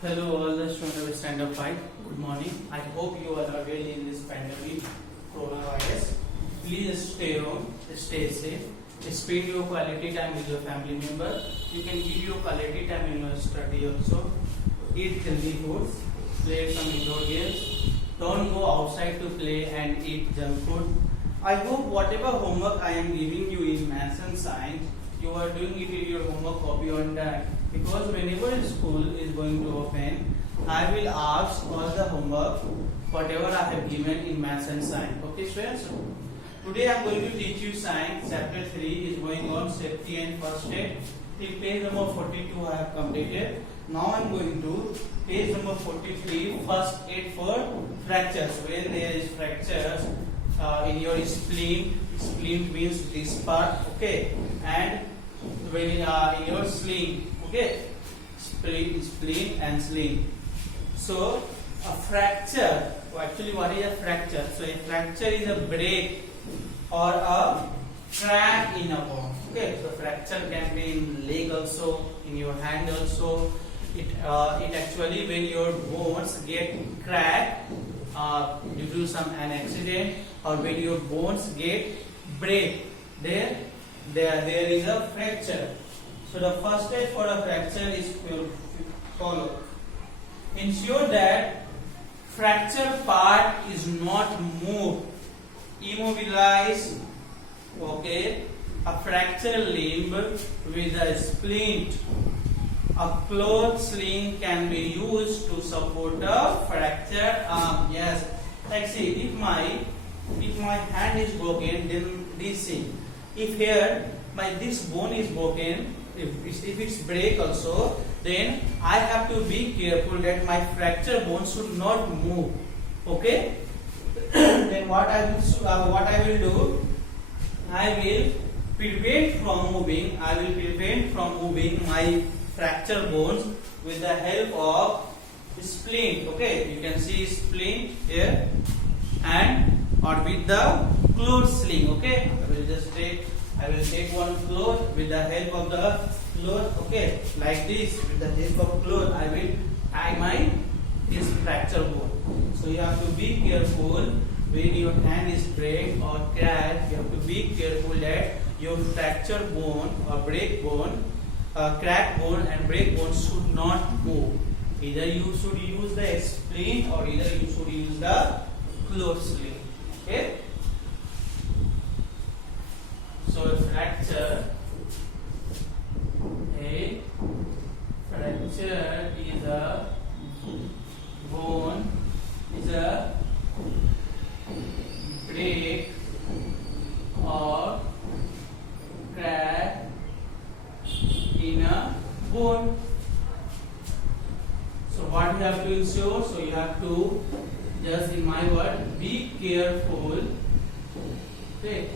Hello, all the students of Standard 5. Good morning. I hope you all are well in this pandemic coronavirus. Please stay home, stay safe, spend your quality time with your family member. You can give your quality time in your study also. Eat healthy foods, play some indoor games. Don't go outside to play and eat junk food. I hope whatever homework I am giving you in maths and science, you are doing it in your homework copy on time. Because whenever school is going to open, I will ask all the homework, whatever I have given in maths and science. Okay, students? Today I am going to teach you science. Chapter 3 is going on safety and first aid. Till page number 42 I have completed. Now I am going to page number 43, first aid for fractures. When there is fractures in your spleen, spleen means this part, okay, and when in your sling, okay, spleen and sling. So a fracture, actually what is a fracture? So a fracture is a break or a crack in a bone. Okay, so fracture can be in leg also, in your hand also. It actually when your bones get cracked due to an accident, or when your bones get break, there is a fracture. So the first aid for a fracture is follow. Ensure that fracture part is not moved. Immobilize, okay, a fracture limb with a splint. A cloth sling can be used to support a fractured arm. Yes, like see, if my hand is broken, then this thing. If here this bone is broken, if it's break also, then I have to be careful that my fracture bone should not move. Okay. Then what I will do, I will prevent from moving my fracture bones with the help of splint. Okay, you can see splint here, and or with the cloth sling. Okay, I will take one cloth with the help of the cloth. Okay, like this, with the help of cloth I will tie this fracture bone. So you have to be careful when your hand is break or cracked. You have to be careful that your fracture bone or break bone, crack bone and break bone should not move. Either you should use the splint or either you should use the cloth sling. Okay. So a fracture is a bone, is a break or crack in a bone. So what you have to ensure? So you have to, just in my word, be careful. Okay.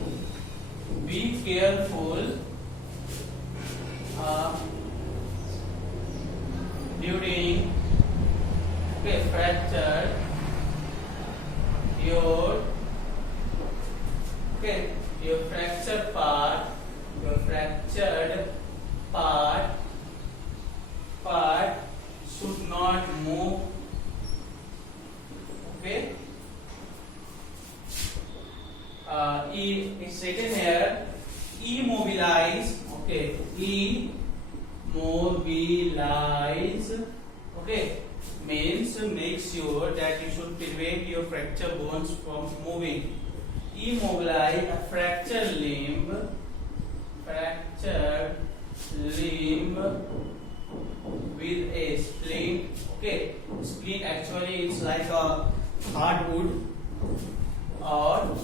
Be careful during fracture your fractured part, your fractured part should not move. Okay. It's written here, immobilize. Okay, immobilize. Okay, means make sure that you should prevent your fracture bones from moving. Immobilize a fractured limb with a splint. Okay, splint actually it's like a hardwood or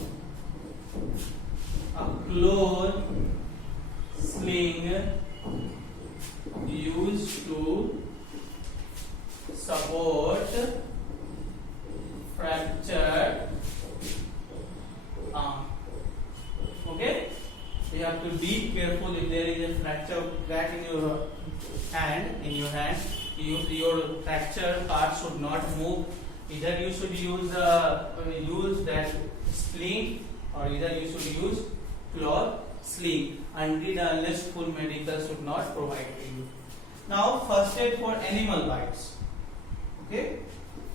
a cloth sling used to support fractured arm. Okay, you have to be careful if there is a fracture crack in your hand. Your fracture part should not move. Either you should use that splint or either you should use cloth sling until unless full medical should not provide to you. Now first aid for animal bites. Okay.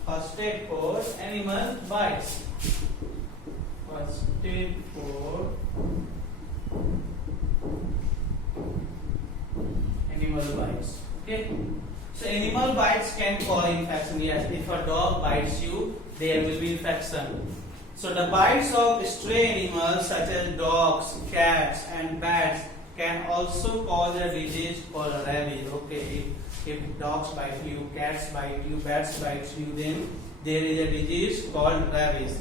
First aid for animal bites. First aid for animal bites. Okay. So animal bites can cause infection. Yes, if a dog bites you, there will be infection. So the bites of stray animals such as dogs, cats, and bats can also cause a disease called rabies. Okay, if dogs bite you, cats bite you, bats bite you, then there is a disease called rabies.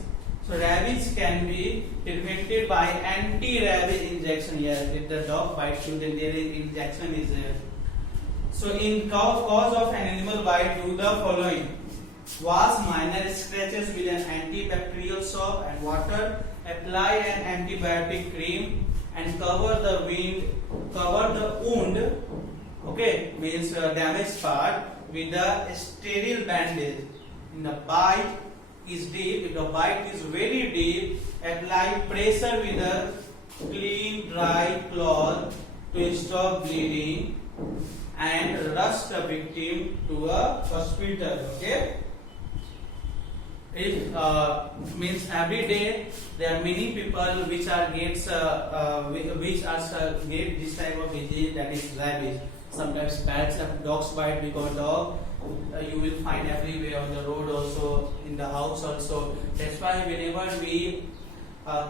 So rabies can be prevented by anti-rabies injection. Yes, if the dog bites you, then there is injection is there. So in cause of an animal bite, do the following: wash minor scratches with an antibacterial soap and water, apply an antibiotic cream, and cover the wound. Okay, means damaged part with a sterile bandage. In the bite is deep, if the bite is very deep, apply pressure with a clean dry cloth to stop bleeding and rush the victim to a hospital. Okay. If means every day there are many people which are get this type of disease, that is rabies. Sometimes bats and dogs bite, because dog you will find everywhere on the road, also in the house also. That's why whenever we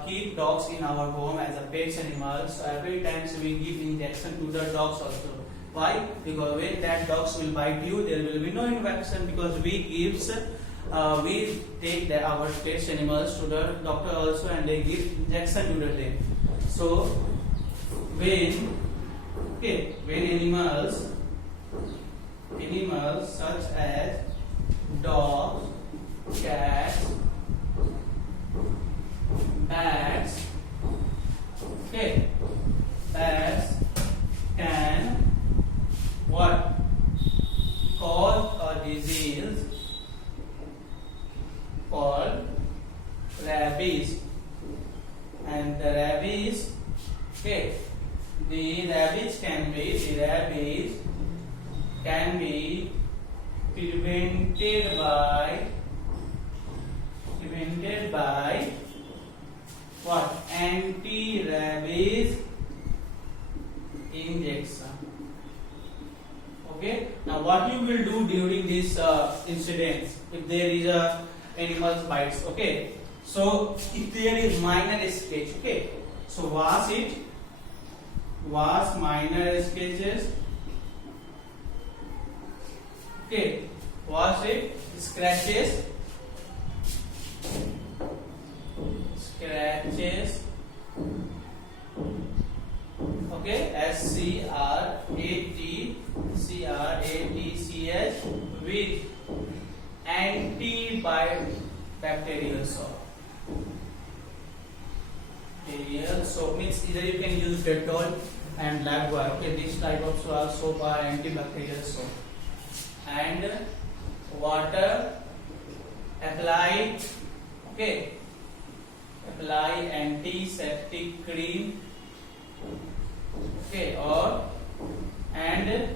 keep dogs in our home as a pets animals, so every time we give injection to the dogs also. Why? Because when that dogs will bite you, there will be no infection, because we take our pets animals to the doctor also, and they give injection to them. So when animals such as dogs, cats, bats, bats can what? Cause a disease called rabies. And the rabies, the rabies can be prevented by what? Anti-rabies injection. Okay. Now what you will do during this incidents, if there is a animal bites? Okay. So if there is minor scratch, okay. So wash minor scratches. Okay. Wash it. Scratches. Okay. SCRATCH with antibacterial soap. Bacterial soap means either you can use Dettol and Lifebuoy. Okay, this type of soap are antibacterial soap. And water, apply antiseptic cream. Okay, and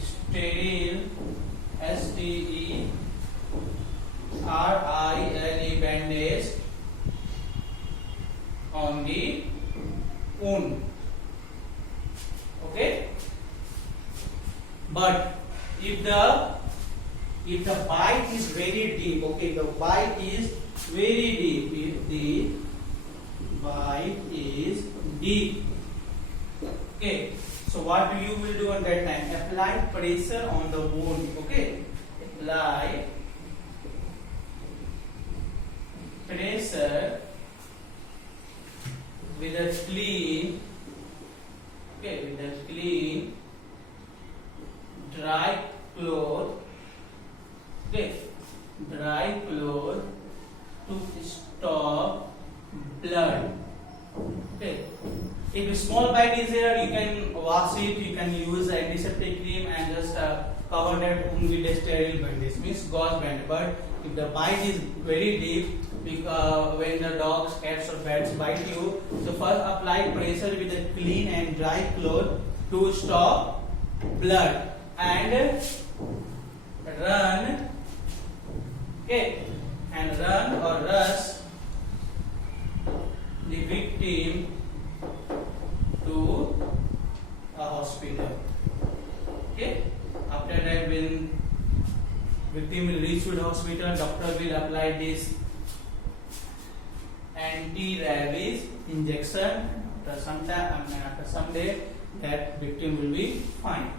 sterile STERILE bandage on the wound. Okay, but if the bite is very deep, okay, the bite is very deep. If the bite is deep, okay, so what you will do at that time? Apply pressure on the wound. Okay, apply pressure with a clean dry cloth. Dry cloth to stop blood. Okay. If a small bite is there, you can wash it. You can use antiseptic cream and just cover that wound with a sterile bandage, means gauze band. But if the bite is very deep, when the dogs, cats or bats bite you, so first apply pressure with a clean and dry cloth to stop blood, and run, okay, and run or rush the victim to a hospital. Okay. After that, when victim will reach to the hospital, doctor will apply this anti-rabies injection. After some day, that victim will be fine.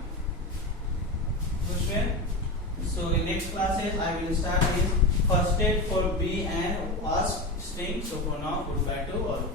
So in next classes, I will start with first aid for bee and wasp sting. So for now, goodbye to all.